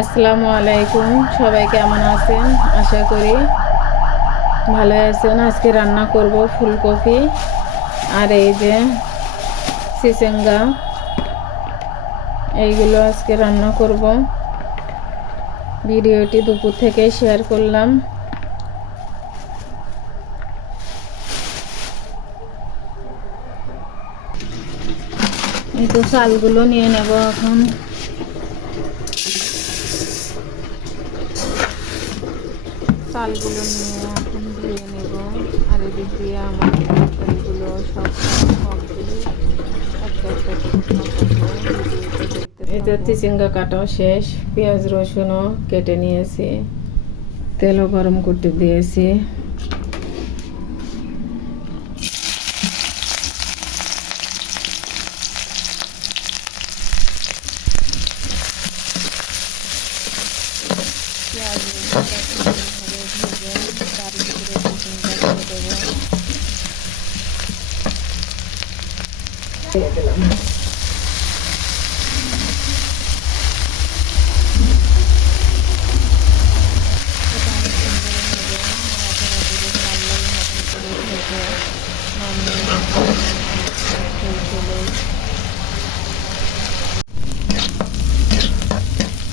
আসসালামু আলাইকুম, সবাই কেমন আছেন? আশা করি ভালো আছেন। আজকে রান্না করব ফুলকপি আর এই যে চিচিঙ্গা, এইগুলো আজকে রান্না করব। ভিডিওটি দুপুর থেকে শেয়ার করলাম। এই তো চালগুলো নিয়ে নেব এখন। চালগুলো নিয়ে এখন ধুয়ে নেব। আর এদিক দিয়ে আমার তরকারিগুলো সব কমপ্লিট। একটা একটা শুকনো করবো। এটা চিচিঙ্গা কাটাও শেষ, পেঁয়াজ রসুনও কেটে নিয়েছি, তেলও গরম করতে দিয়েছি। পেঁয়াজ ভেজে তার ভিতরে চিচিঙ্গা দিয়ে দিলাম।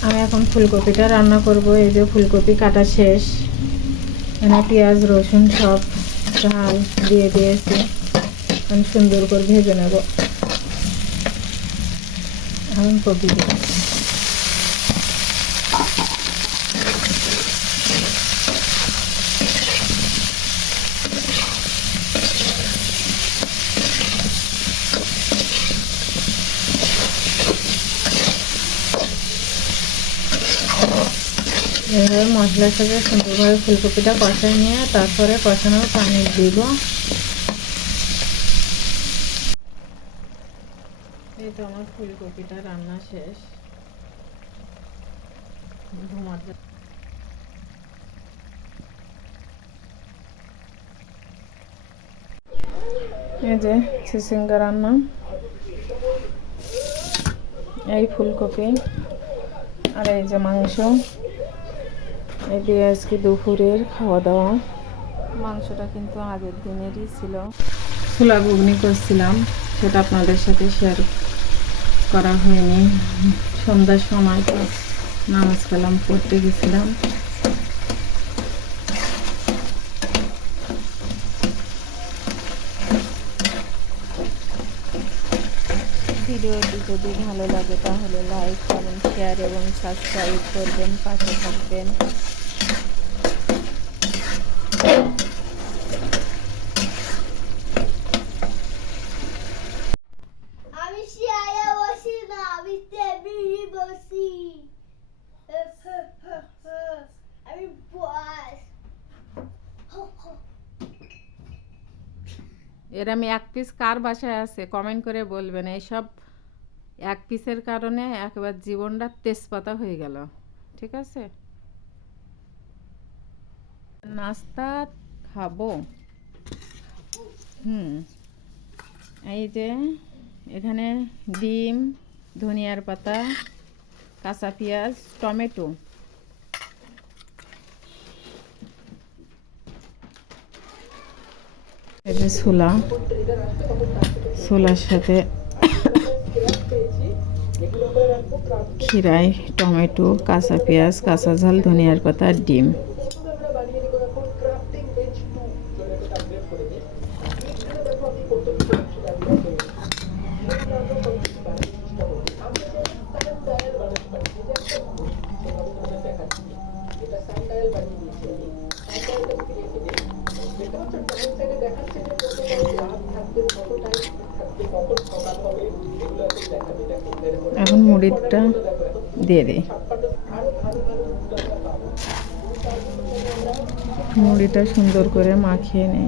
আমি এখন ফুলকপিটা রান্না করব। এই যে ফুলকপি কাটা শেষ, এখানে পেঁয়াজ রসুন সব ঝাল দিয়ে দিয়েছি। আমি সুন্দর করে ভেজে নেব। এখন কপি দেব। এভাবে মশলার সাথে সুন্দরভাবে ফুলকপিটা কষাই নিয়ে তারপরে কষানোর পানি দিব। এই তো আমার ফুলকপিটা রান্না শেষ। এই যে চিচিঙ্গা রান্না, এই ফুলকপি আর এই যে মাংস। এই দিয়ে আজকে দুপুরের খাওয়া দাওয়া। মাংসটা কিন্তু আগের দিনেরই ছিল। ছোলা ঘুগনি করছিলাম, সেটা আপনাদের সাথে শেয়ার করা হয়নি। সন্ধ্যার সময় তো নামাজ কালাম পড়তে গেছিলাম। ভিডিওটি যদি ভালো লাগে তাহলে লাইক, কমেন্ট, শেয়ার এবং সাবস্ক্রাইব করবেন, পাশে থাকবেন। আমি চেয়ারে বসি না, আমি টেবিলে বসি। আমি বস। এরম এক পিস কার বাসায় আছে কমেন্ট করে বলবেন। এইসব এক পিসের কারণে একবার জীবনটা তেজপাতা হয়ে গেল। ঠিক আছে, নাস্তা খাবো। এই যে এখানে ডিম, ধনিয়ার পাতা, কাঁচা পেঁয়াজ, টমেটো। এই যে ছোলার সাথে খিরাই, টমেটো, কাঁচা পেঁয়াজ, কাঁচা ঝাল, ধনিয়ার পাতা, ডিম। এখন মুড়িটা দিয়ে দিই। মুড়িটা সুন্দর করে মাখিয়ে নেই।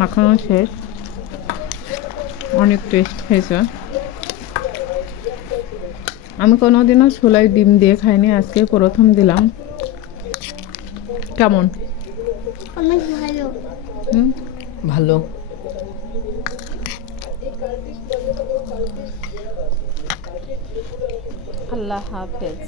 মাখানো শেষ, অনেক টেস্ট হয়েছে। আমি কোনোদিনও ছোলায় ডিম দিয়ে খাইনি, আজকে প্রথম দিলাম। কেমন? অনেক ভালো। ভালো। আল্লাহ হাফেজ।